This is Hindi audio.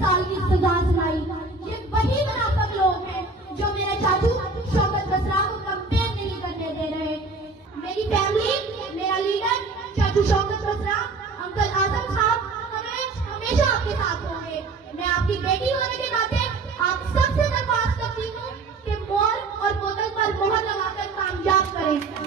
साल की सजा सुनाई। ये वही मुनाफिक लोग हैं जो मेरे चाचू शौकत बसरा को कंपेन नहीं करने दे रहे। मेरी फैमिली, मेरा लीडर चाचू शौकत बसरा, अंकल आजम साहब हमेशा आपके साथ होंगे। मैं आपकी बेटी होने के नाते आप सबसे दरख्वास्त करती हूँ कि मोर और बोतल पर मोहर लगाकर कामयाब करें।